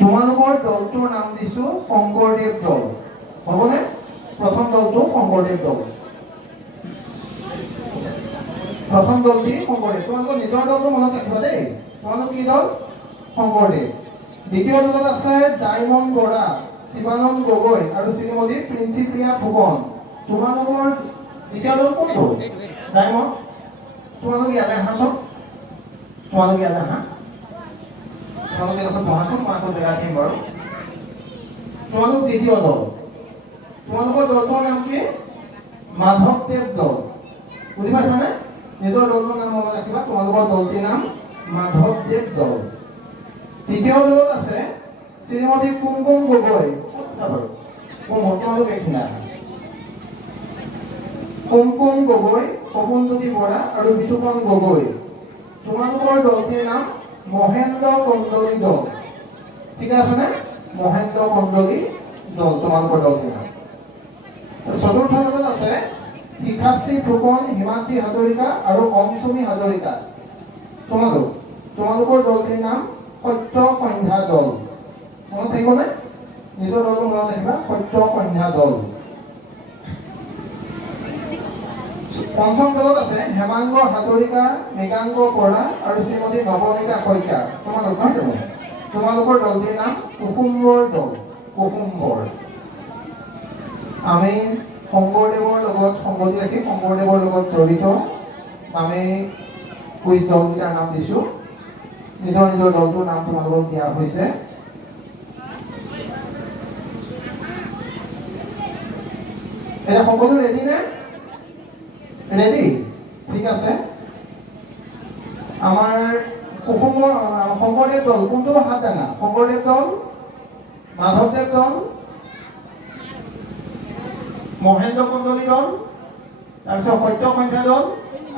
তোমালোকৰ দলটোৰ নাম দিছো শংকৰদেৱ দল হ'বনে প্ৰথম দলটো শংকৰদেৱ দল প্ৰথম দলটি শংকৰদেৱ তোমালোকৰ নিজৰ দলটো মনত ৰাখিবা দেই তোমালোক কি দল শংকৰদেৱ দ্বিতীয় দলত আছে ডায়মণ্ড বৰা শিৱানন্দ গগৈ আৰু শ্ৰীমতী প্ৰিন্সিপ্ৰিয়া ফুকন তোমালোকৰ দ্বিতীয় দল কোনটো ডায়মণ্ড তোমালোক ইয়াতে আহাচোন তোমালোক ইয়াতে আহা তোমালোকে এখন বহাচোন মই আকৌ জেগা দিম বাৰু তোমালোক দ্বিতীয় দল তোমালোকৰ দলটোৰ নাম কি মাধৱদেৱ দল বুজি পাইছানে নিজৰ দলটোৰ নাম মনত ৰাখিবা তোমালোকৰ দলটিৰ নাম মাধৱদেৱ দল তৃতীয় দলত আছে শ্ৰীমতী কুমকুম গগৈ ক'ত আছা বাৰু তোমালোক এইখিনা কুমকুম গগৈ সপনজ্যোতি বৰা আৰু বিতুপন গগৈ তোমালোকৰ দলটিৰ নাম মহেন্দ্ৰ কন্দলী দল ঠিক আছে নে মহেন্দ্ৰ কন্দলী দল তোমালোকৰ দলটিৰ নাম চতুৰ্থ দলত আছে শিখাশ্ৰী ফুকন হিমান্তি হাজৰিকা আৰু অংশমী হাজৰিকা তোমালোকৰ দলটিৰ নাম সত্য সন্ধ্যা দল মনত থাকিবনে নিজৰ দলটো মনত ৰাখিবা সত্য সন্ধ্যা দল পঞ্চম দলত আছে হেমাংগ হাজৰিকা মৃগাংক বৰা আৰু শ্ৰীমতী নৱনীতা শইকীয়া তোমালোক নহয় জানো তোমালোকৰ দলটিৰ নাম কুসুম্বৰ দল কুসুম্বৰ আমি শংকৰদেৱৰ লগত সংগতি ৰাখি শংকৰদেৱৰ লগত জড়িত আমি কুইজ দলকেইটাৰ নাম দিছো নিজৰ নিজৰ দলটোৰ নাম তোমালোকক দিয়া হৈছে এটা সকলো ৰেডি নে ৰেডি ঠিক আছে আমাৰ কুসুম্বৰ শংকৰদেৱ দল কোনটো হাত ডাঙা শংকৰদেৱ দল মাধৱদেৱ দল মহেন্দ্ৰ কন্দলী দল তাৰপিছত সত্য সন্ধ্যা দল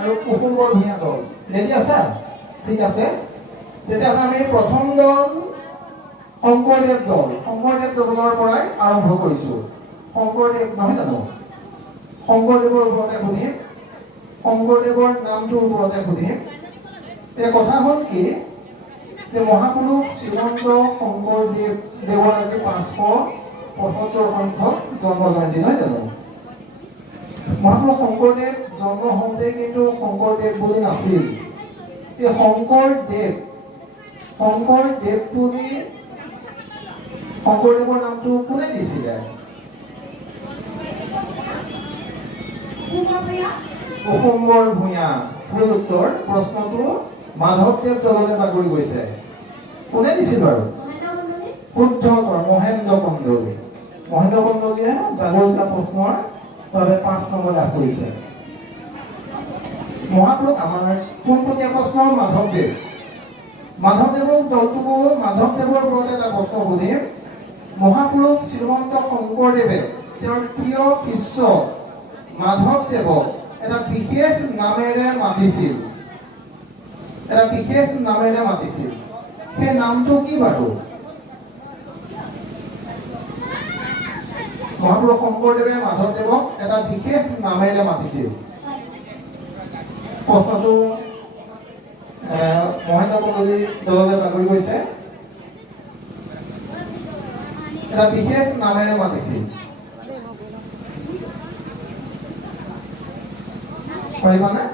আৰু কুসুম্বৰ ভূঞা দল ৰেডি আছা ঠিক আছে তেতিয়াহ'লে আমি প্ৰথম দল শংকৰদেৱ দলৰ পৰাই আৰম্ভ কৰিছো শংকৰদেৱ নহয় জানো শংকৰদেৱৰ ওপৰতে সুধিম শংকৰদেৱৰ নামটোৰ ওপৰতে সুধিম এই কথা হ'ল কি যে মহাপুৰুষ শ্ৰীমন্ত শংকৰদেৱৰ আজি 575 সংখ্যক জন্ম জয়ন্তী নহয় জানো মহাপুৰুষ শংকৰদেৱ জন্ম হওঁতে কিন্তু শংকৰদেৱ বুলি নাছিল এই শংকৰদেৱ বুলি শংকৰদেৱৰ নামটো কোনে দিছিলে কুসুম্বৰ ভূঞা ভুল উত্তৰ প্ৰশ্নটো মাধৱদেৱ দললৈ বাগৰি গৈছে কোনে দিছিল বাৰু শুদ্ধ মহেন্দ্ৰ কন্দলী মহেন্দ্ৰ কন্দলীয়ে বাগৰি যোৱা প্ৰশ্নৰ বাবে 5 নম্বৰ লাভ কৰিছে মহাপুৰুষ আমাৰ পোনপটীয়া প্ৰশ্ন মাধৱদেৱৰ দলটোকো মাধৱদেৱৰ ওপৰত এটা প্ৰশ্ন সুধিম মহাপুৰুষ শ্ৰীমন্ত শংকৰদেৱে তেওঁৰ প্ৰিয় শিষ্য মাধৱদেৱক এটা বিশেষ নামেৰে মাতিছিল সেই নামটো কি বাৰু মহাপুৰুষ শংকৰদেৱে মাধৱদেৱক এটা বিশেষ নামেৰে মাতিছিল প্ৰশ্নটো মহেন্দ্ৰ কন্দলী দললৈ বাগৰি গৈছে এটা বিশেষ নামেৰে মাতিছিল পাৰিবানে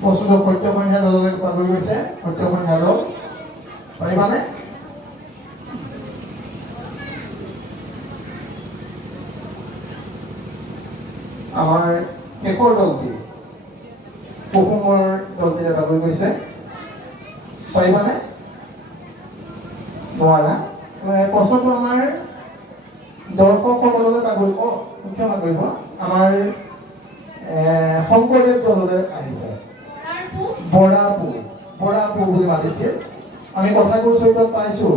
প্ৰশ্নটো সত্য সন্ধ্যা দললৈ বাগৰি গৈছে সত্য সন্ধ্যা দল পাৰিবানে আমাৰ শেষৰ দলটি কুসুমৰ দলটি বাগৰি গৈছে পাৰিবানে নোৱাৰা প্ৰশ্নটো আমাৰ দৰ্শকসকললৈ বাগৰি ক্ষমা কৰিব আমাৰ শংকৰদেৱ দললৈ আহিছে বৰাপু বুলি মাতিছিল আমি কথাবোৰ চৰিত্ৰত পাইছো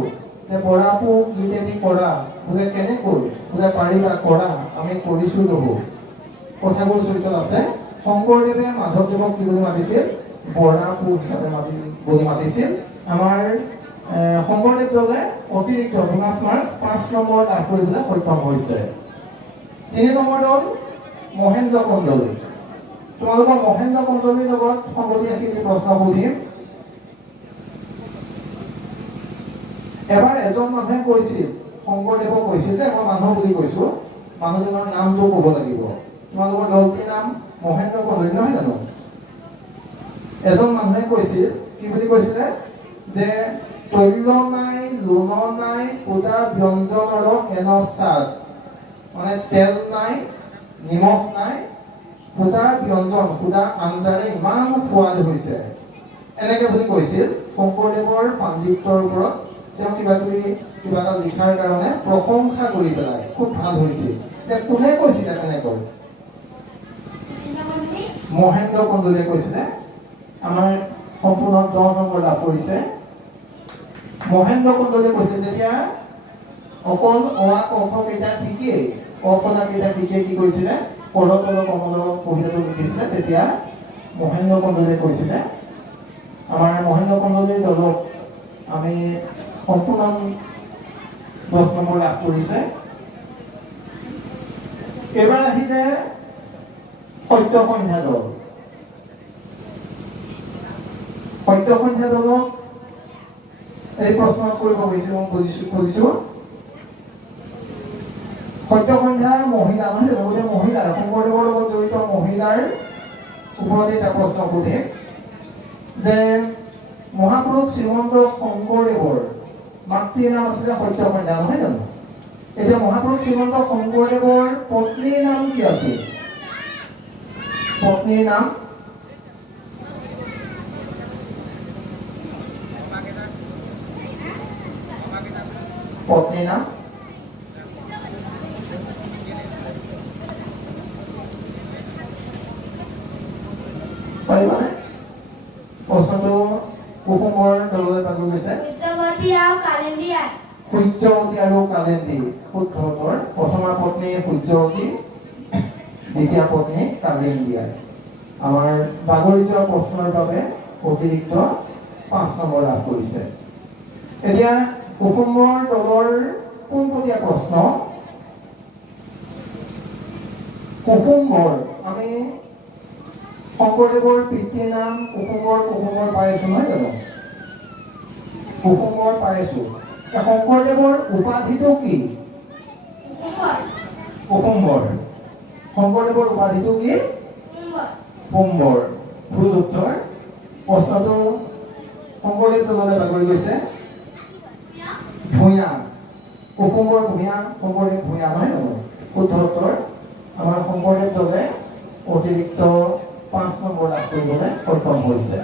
যে বৰাপু যোগেদি কৰা বোলে কেনেকৈ বোলে পাৰিবা কৰা আমি কৰিছো ৰ'ব কথাবোৰ চৰিত্ৰত আছে শংকৰদেৱে মাধৱদেৱক কি বুলি মাতিছিল বৰাপু হিচাপে বুলি মাতিছিল আমাৰ শংকৰদেৱ দলে অতিৰিক্ত বোনাছ মাৰ্ক 5 নম্বৰ লাভ কৰিবলৈ সক্ষম হৈছে 3 নম্বৰ দল মহেন্দ্ৰ কন্দলী তোমালোকৰ মহেন্দ্ৰ কন্দলীৰ লগত সংগতি ৰাখি প্ৰশ্ন সুধিম এবাৰ এজন মানুহে কৈছিল শংকৰদেৱক কৈছিল যে মই মানুহ বুলি কৈছো মানুহজনৰ নামটো ক'ব লাগিব তোমালোকৰ দলটিৰ নাম মহেন্দ্ৰ কন্দলী নহয় জানো এজন মানুহে কৈছিল কি বুলি কৈছিলে যে তৈল নাই লুণ নাই সুদা ব্যঞ্জনৰ এন স্বাদ মানে তেল নাই নিমখ নাই সুদা ব্যঞ্জন সুদা আঞ্জাৰে ইমান সোৱাদ হৈছে এনেকে বুলি কৈছিল শংকৰদেৱৰ পাণ্ডিত্যৰ ওপৰত তেওঁ কিবা এটা লিখাৰ কাৰণে প্ৰশংসা কৰি পেলাই খুব ভাল হৈছিল কোনে কৈছিলে তেনেকৈ মহেন্দ্ৰ কন্দলীয়ে কৈছিলে আমাৰ সম্পূৰ্ণ 10 নম্বৰ লাভ কৰিছে মহেন্দ্ৰ কন্দলীয়ে কৈছিল যেতিয়া অকল অৱা ক খ কেইটা ঠিকেই অকলা কেইটা ঠিকেই কি কৰিছিলে পদ কমল কবিতাটো লিখিছিলে তেতিয়া মহেন্দ্ৰ কন্দলীয়ে কৈছিলে আমাৰ মহেন্দ্ৰ কন্দলীৰ দলক আমি সম্পূৰ্ণ 10 নম্বৰ লাভ কৰিছে এবাৰ আহিলে সত্য সন্ধ্যা দল এই প্ৰশ্ন কৰিব গৈছো মই বুজিছো সত্য সন্ধ্যা মহিলা নহয় লগতে মহিলাৰ শংকৰদেৱৰ লগত জড়িত মহিলাৰ ওপৰতে এটা প্ৰশ্ন সুধিম যে মহাপুৰুষ শ্ৰীমন্ত শংকৰদেৱৰ মাতৃৰ নাম আছিলে সত্য সন্ধ্যা নহয় জানো এতিয়া মহাপুৰুষ শ্ৰীমন্ত শংকৰদেৱৰ পত্নীৰ নাম কি আছিল পত্নীৰ নাম পাৰিবানে প্ৰশ্নটো কুসুমৰ দললৈ পাগল গৈছে সূৰ্যৱতী আৰু কালিন্দী শুদ্ধ উত্তৰ প্ৰথমা পত্নী সূৰ্যৱতী দ্বিতীয় পত্নী কালিন্দী আমাৰ বাগৰি যোৱা প্ৰশ্নৰ বাবে অতিৰিক্ত 5 নম্বৰ লাভ কৰিছে এতিয়া কুসুমৰ দলৰ পোনপটীয়া প্ৰশ্ন কুসুমৰ আমি শংকৰদেৱৰ পিতৃৰ নাম কুসুমৰ পাইছো নহয় জানো কুসুমৰ পাইছো শংকৰদেৱৰ উপাধিটো কি কুসুমৰ শংকৰদেৱৰ উপাধিটো কি কুসুমৰ ভুল উত্তৰ প্ৰশ্নটো শংকৰদেৱ দললৈ বাগৰি গৈছে ভূঞা কুসুমৰ ভূঞা শংকৰদেৱ ভূঞা নহয় জানো শুদ্ধ উত্তৰ আমাৰ শংকৰদেৱ দলে অতিৰিক্ত 5 নম্বৰ লাভ কৰিবলৈ সক্ষম হৈছে